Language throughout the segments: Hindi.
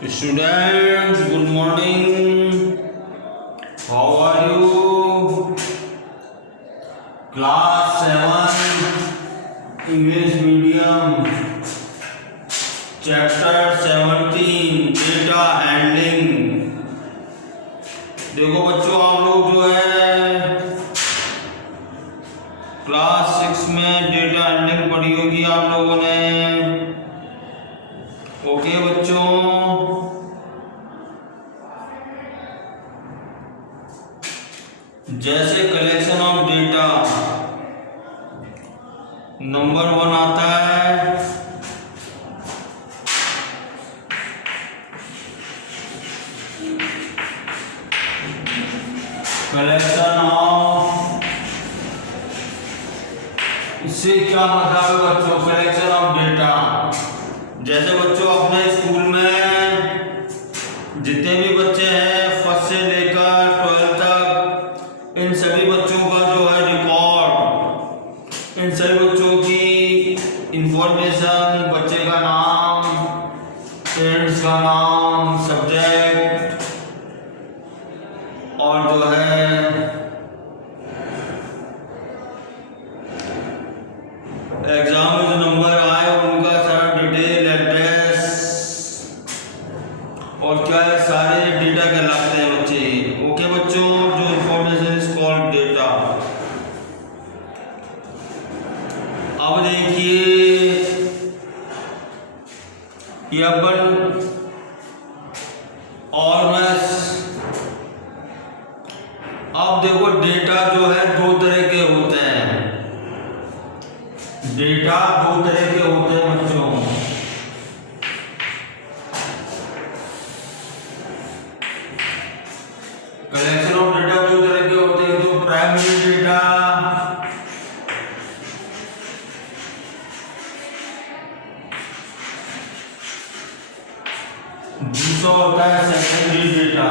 Students, good morning. How are you? Class 7 English medium, chapter 17 data handling. देखो बच्चों, आप लोग जो है क्लास 6 में डेटा हैंडलिंग पढ़ी होगी आप लोगों ने। ओके बच्चों, जैसे कलेक्शन ऑफ डेटा नंबर 1 आता है, कलेक्शन ऑफ, इससे क्या मतलब है बच्चों? कलेक्शन ऑफ डेटा, जैसे बच्चों अपने स्कूल में जितने भी बच्चे हैं फर्स्ट से लेकर 12th तक, इन सभी बच्चों का जो है रिकॉर्ड, इन सभी बच्चों की इंफॉर्मेशन, बच्चे का नाम, पेरेंट्स का नाम, सब्जेक्ट और जो है एग्जाम में जो नंबर आए उनका सारा डिटेल, एड्रेस और क्या है, सारे डेटा कहलाते हैं बच्चे। ओके बच्चों, जो इंफॉर्मेशन इज कॉल्ड डेटा। अब देखिए ये अपन ऑर्गेनाइज, अब देखो डेटा जो है दो तरह के होते हैं, डेटा दो तरह के होते हैं बच्चों। कलेक्शन ऑफ डेटा दो तरह के होते हैं, तो प्राइमरी डेटा, दूसरा होता है सेकेंडरी डेटा।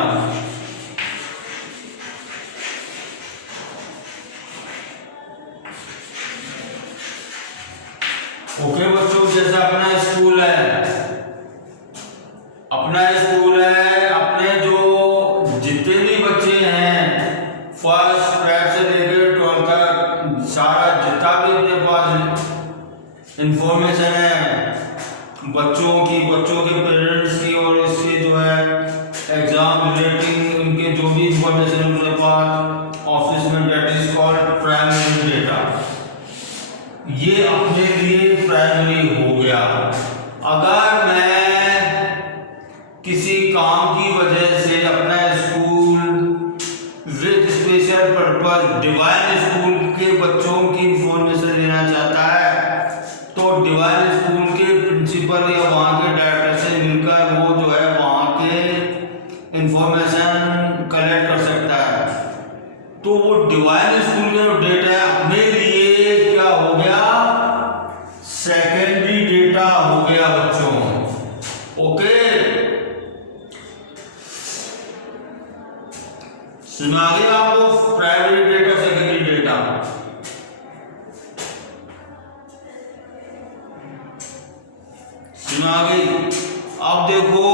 ओके बच्चों, जैसे अपना स्कूल है, अपने जो जितने भी बच्चे हैं फर्स्ट क्लास से लेकर 12th तक, सारा जितना भी अपने पास इंफॉर्मेशन है बच्चों के पेरेंट्स की और इसके जो है एग्जाम रिलेटिंग उनके जो भी इंफॉर्मेशन है उनके पास ऑफिस में, that is called primary data. ये अपने लिए प्राइमरी हो गया। अगर मैं किसी काम की वजह से अपना school with special purpose divine school के बच्चों की इंफॉर्मेशन लेना चाहता है, तो डिवाइन स्कूल के प्रिंसिपल या वहाँ के डायरेक्टर से मिलकर वो जो है वहाँ के इंफॉर्मेशन कलेक्ट कर सकता है। तो वो डिवाइन स्कूल का जो डेटा है अपने लिए क्या हो गया? सेकेंडरी डेटा हो गया बच्चों। ओके, सुना गया आपको प्राइमरी डेटा, सेकेंडरी डेटा। सुना गई। अब देखो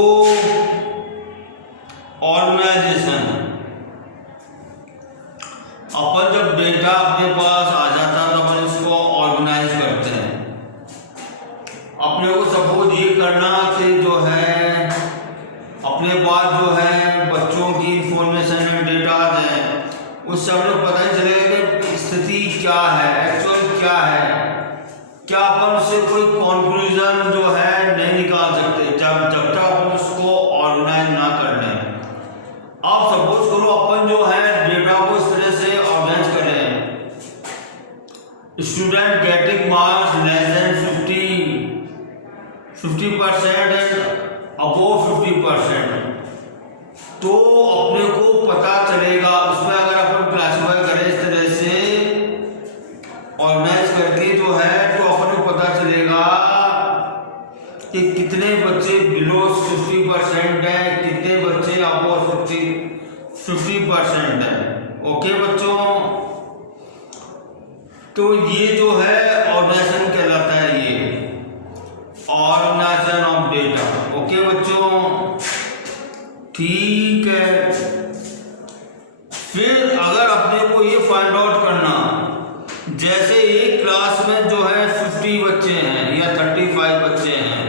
ऑर्गेनाइजेशन, अपन जब डेटा अपने पास आ जाता है तो अपन इसको ऑर्गेनाइज करते हैं। अपने को सपोज ये करना कि जो है अपने पास जो है बच्चों की इंफॉर्मेशन में डेटा है, उस सब को पता ही चलेगा कि स्थिति क्या है, एक्चुअल क्या है। क्या अपन उससे कोई कंक्लूजन जो है नहीं निकाल सकते जब तक अपन उसको ऑर्गेनाइज ना कर लें। अब सपोज करो अपन जो है डेटा को इस तरह से ऑर्गेनाइज करें, student getting marks less than 50% and above 50%, तो अपने को पता चलेगा उसमें, अगर अपन क्लासिफाई करें इस तरह से ऑर्गेनाइज करके जो है, तो अपन को पता चलेगा कि कितने बच्चे बिलो 50% है, कितने बच्चे अबोव 50% है। ओके बच्चों, तो ये जो है ऑर्गेनाइजेशन कहलाता है, ये ऑर्गेनाइजेशन ऑफ डेटा। ओके। बच्चों, ठीक है। फिर अगर अपने को ये फाइंड आउट करना, जैसे एक क्लास में जो है 50 बच्चे हैं या 35 बच्चे हैं,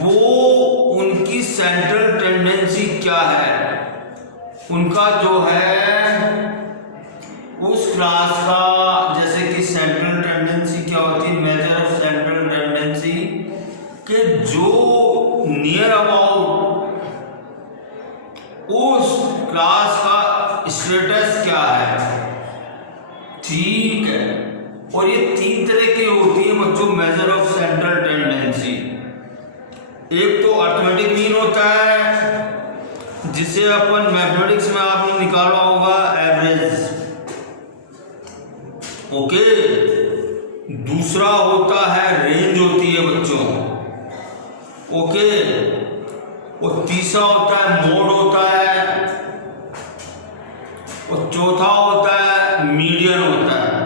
वो उनकी सेंट्रल टेंडेंसी क्या है, उनका जो है उस क्लास का, जैसे कि सेंट्रल टेंडेंसी क्या होती है, मेजर ऑफ सेंट्रल टेंडेंसी, कि जो नियर अबाउट उस क्लास का स्टेटस क्या है, ठीक है। और ये 3 तरह की होती है बच्चों मेजर ऑफ सेंट्रल टेंडेंसी। एक तो अर्थमेटिक मीन होता है, जिसे अपन मैथमेटिक्स में आपने निकाला होगा एवरेज, ओके। दूसरा होता है रेंज होती है बच्चों, ओके। और तीसरा होता है मोड होता है, और चौथा होता है मीडियन होता है।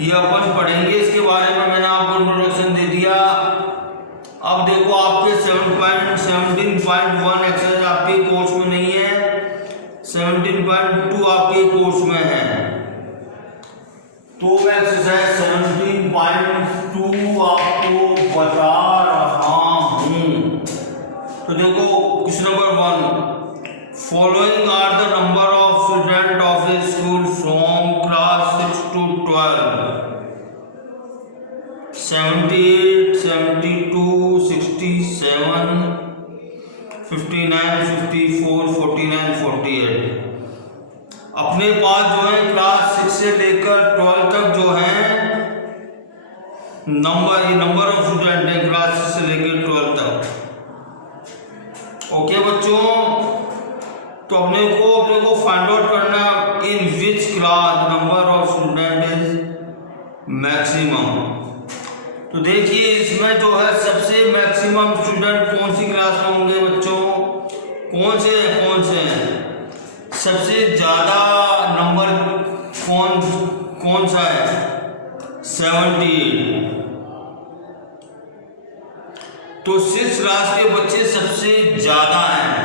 ये अपन पढ़ेंगे, इसके बारे में मैंने आपको इंट्रोडक्शन दे दिया। अब देखो आपके 17.1 एक्सरसाइज आपके कोर्स में नहीं है, 17.2 आपके कोर्स में है। तो मैं एक्सरसाइज 17.2 आपको बता रहा हूं। तो देखो question number 1, following are the number of student of a school from class 6 to 12, 78, 72, 67, 59, 54, 49, 48। अपने पास जो है क्लास 6 से लेकर 12 तक जो है नंबर ऑफ स्टूडेंट है क्लास 6 से लेकर 12 तक, ओके बच्चों। तो अपने को फाइंड आउट करना in which class number of student is maximum. तो देखिए इसमें जो है सबसे मैक्सिमम स्टूडेंट कौन सी क्लास में होंगे बच्चों, कौन से हैं, सबसे ज्यादा नंबर कौन सा है, 78। तो 6 क्लास के बच्चे सबसे ज्यादा हैं,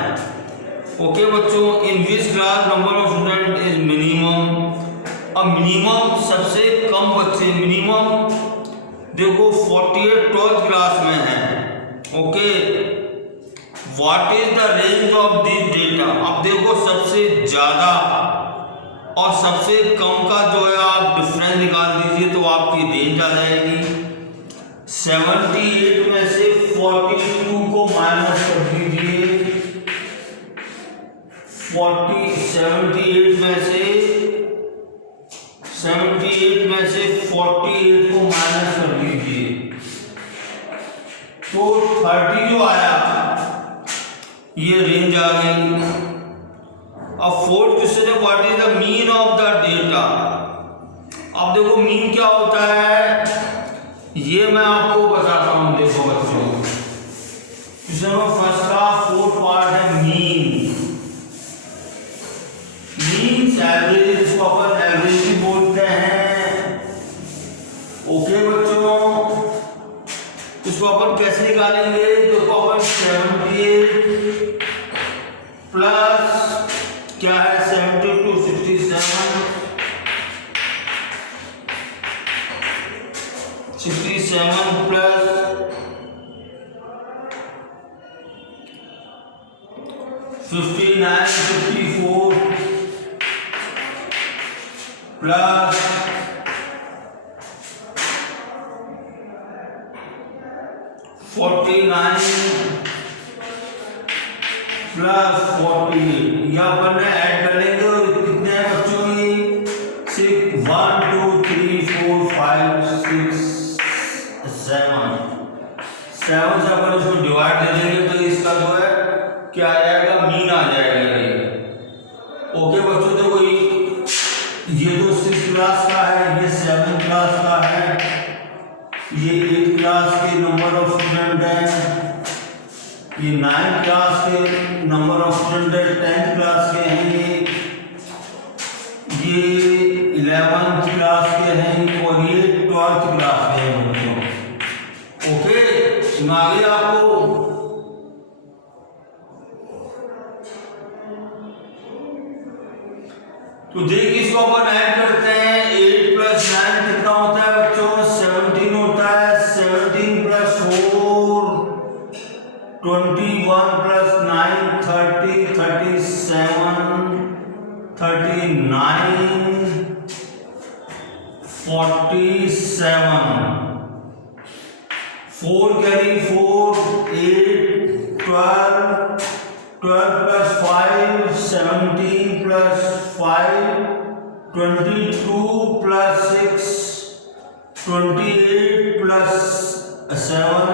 ओके बच्चों। In which class number of student is minimum. अब मिनिमम सबसे कम बच्चे, मिनिमम देखो 48 12th क्लास में है, okay. What is the range of this data. अब देखो सबसे ज्यादा और सबसे कम का जो है आप डिफरेंस निकाल दीजिए तो आपकी रेंज आ जाएगी। 78 में से 42 को माइनस कर दीजिए, 78 में से 48 को माइनस कर दीजिए तो 30 जो आया, ये रेंज आ गई। अब फोर्थ क्वेश्चन है what is the mean of the data. अब देखो मीन क्या होता है, ये मैं आपको बताता हूं। देखो बच्चों क्वेश्चन नंबर फर्स्ट का फोर्थ पार्ट है मीन। मीन एवरेज, इसको अपन एवरेज भी बोलते हैं, ओके बच्चों। इसको अपन कैसे निकालेंगे, तो अपन 78 प्लस क्या है 72 67 प्लस 59 54 प्लस 49 प्लस 48, यह अपन ऐड कर लेंगे। और कितने हैं बच्चों की 6 1 2 3 4 5 6 7 से अपन इसको डिवाइड दे देंगे तो इसका जो है क्या आ जाएगा, मीन आ जाएगा ये, ओके बच्चों। देखो ये तो 6 क्लास का है, ये 7 क्लास का है, ये 8 क्लास के नंबर ऑफ स्टूडेंट है, ये 9 क्लास के नंबर ऑफ स्टूडेंट है, 10th क्लास के हैं, ये 11th क्लास के हैं और ये 12th क्लास के हैं बच्चों, ओके। में आ गई आपको। तो देखिए इसको अपन ऐड करते हैं। 8 + 9 कितना होता है बच्चों? 17 होता है। 17 + 4 21 + 9 30 37 39 47 4 carry 4 8 12 12 + 5 17 + 5 22 + 6 28 + 7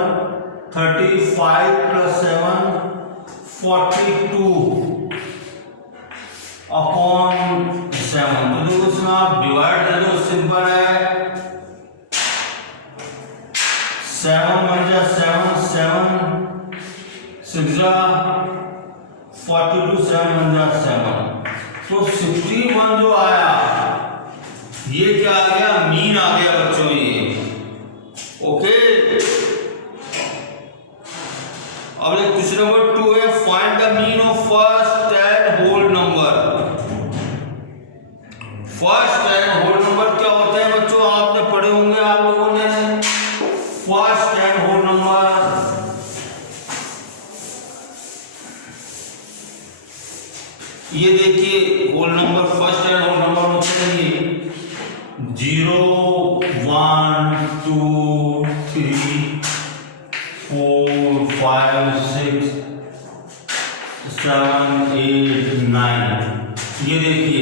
35 + 7 42 अपॉन 7। तो देखो इसमें आप डिवाइड कर दो, सिंपल है। 7 × 7 7 6 42 7 × 7। तो 61 जो आया ये क्या आ गया? मीन आ गया बच्चों ये। ओके, अब क्वेश्चन नंबर 2 है, find the mean of first 10 whole number. First 10 whole number क्या होते हैं बच्चों? आपने पढ़े होंगे आप लोगों ने। फर्स्ट 10 होल नंबर, ये देखिए whole number, first 10 whole number होते हैं ये 0 1 2 3 4 5 6 7 8 9। ये देखिए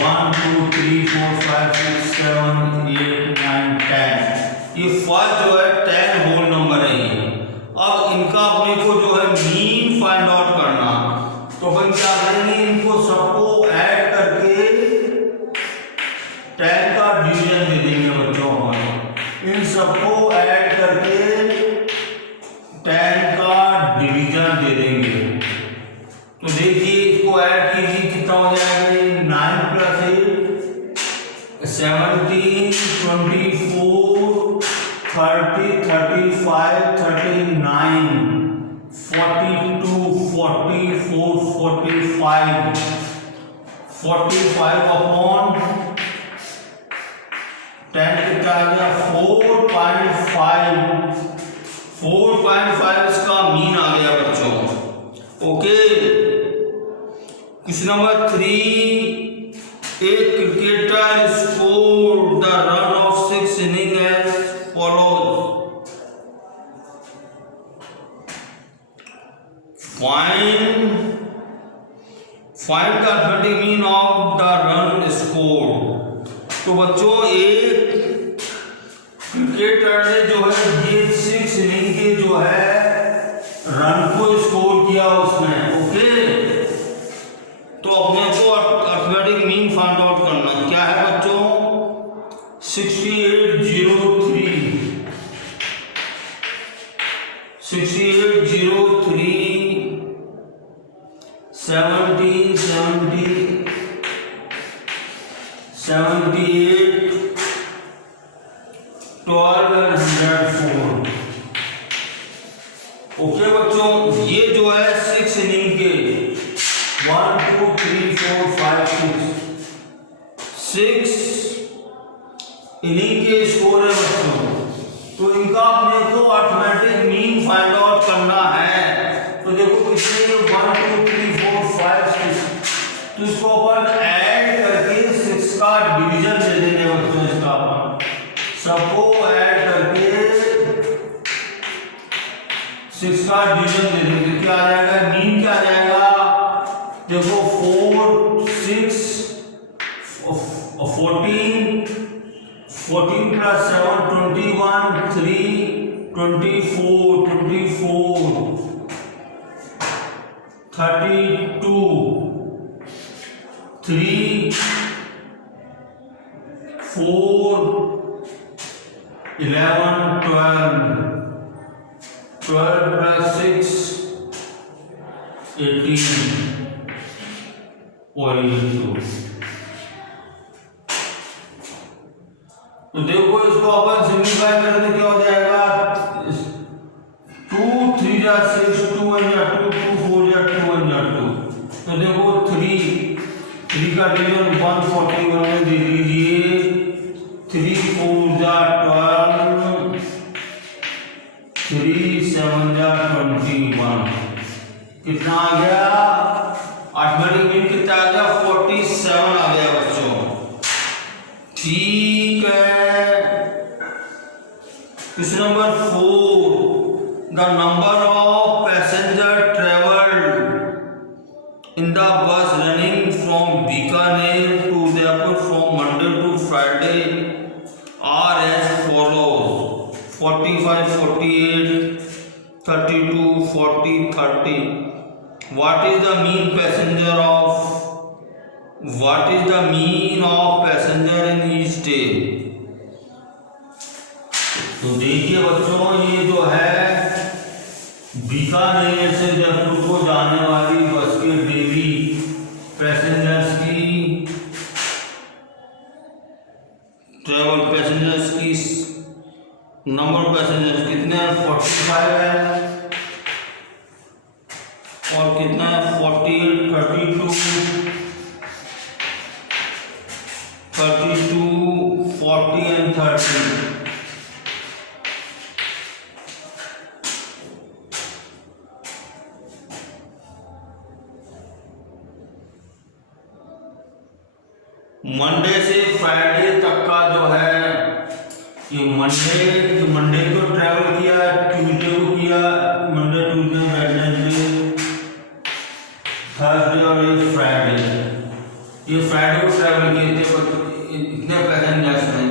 1 2 3 4 5 6 7 8 9 10। ये फर्स्ट जो है 10 होल नंबर है ये। अब इनका अपने को जो है मीन फाइंड आउट करना, तो अपन क्या करेंगे? इनको सबको ऐड करके 10 का डिवीजन दे देंगे बच्चों। अपन इन सबको ऐड करके 10 का डिवीजन दे देंगे। तो देखिए इसको ऐड कीजिए, कितना हो जाएगा? 9 + 8 17 24 30 35 39 42 44 45 45 अपॉन 10 कितना आ गया? 4.5 4.5 इसका मीन आ गया बच्चों। Okay, question number 3, a cricketer scored the run of 6 innings as follows. Find the arithmetic mean of the run scored. तो बच्चों एक क्रिकेटर ने जो है ये 6 इनिंग के जो है रन को स्कोर किया उसने। ओके, तो अपने को अर्थमेटिक मीन फाइंड आउट करना क्या है बच्चों? 6803 17 70 78 12 and 104। ओके बच्चों, ये जो है 6 इनिंग के 1 2 3 4 5 6 इनिंग के स्कोर है बच्चों। तो इनका अपने को अर्थमेटिक मीन फाइंड आउट करना है। तो देखो कितने 1 2 3 4 5 6, तो इसको अपन ऐड करके 6 का डिवीजन दे देंगे बच्चों। इसका अपन सबको ऐड करके 6 का डिवीजन दे देंगे। क्या आ जाएगा? मीन क्या आ जाएगा? देखो 4 6 14 14 + 7 21 3 24 24 32 3 4 11 12 12 + 6 18.2। तो देखो इसको अपन सिंप्लीफाई करते क्या हो जाएगा? 2 जा 6, 2 1 जा 2, 2 4 जा 2 1 जा 2। तो देखो 3 का डिवीजन 141 में दे दीजिए। 3 4 जा 12, 3 7 जा 21। कितना आ गया? अर्थमेटिक मीन कितना आ गया? 47 आ गया बच्चों। ठीक है। Question number 4, the number of passenger travelled in the bus running from Bikaner to Udaipur from Monday to Friday are as follows: 45, 48, 32, 40, 30। What is the mean of passenger in each day? तो देखिए बच्चों, ये जो है बीकानेर से जयपुर को जाने वाली बस के डेली पैसेंजर्स की नंबर पैसेंजर्स कितने हैं? 45 है और कितना है? 48, 32, 40 एंड 30। मंडे से फ्राइडे तक का जो है, ये मंडे को ट्रैवल किया, ट्यूसडे को किया, मंडे ट्यूसडे वेडनेसडे थर्सडे और ये फ्राइडे को ट्रैवल किए थे इतने पैसेंजर्स हैं।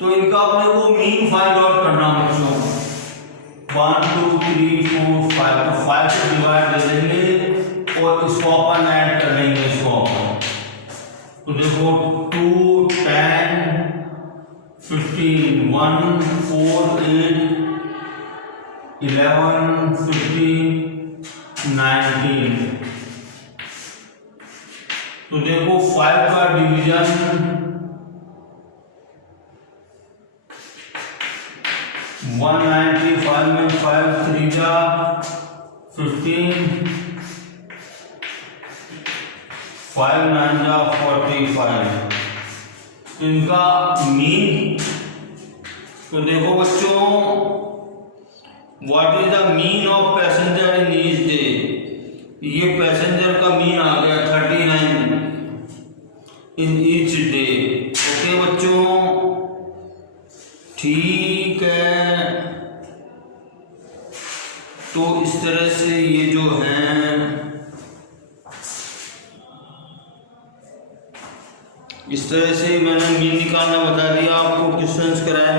तो इनका अपने को मीन फाइंड आउट करना बच्चों। 1 2 3 4 5, तो 5 से डिवाइड दे देंगे और इसको अपन ऐड कर लेंगे इसको अपन। तो देखो 2 10 15 1 4 8 11 15 19। तो देखो 5 का डिवीजन 195 में 5 3 जा 15, 5 9 जा 45। इनका मीन, तो देखो बच्चों, what is the mean of passenger in each day? ये पैसेंजर का मीन आ गया 39 इन ईच डे। ओके बच्चों, ठीक है। तो इस तरह से ये जो है इस तरह से मैंने मीन निकालना बता दिया आपको, क्वेश्चंस कराए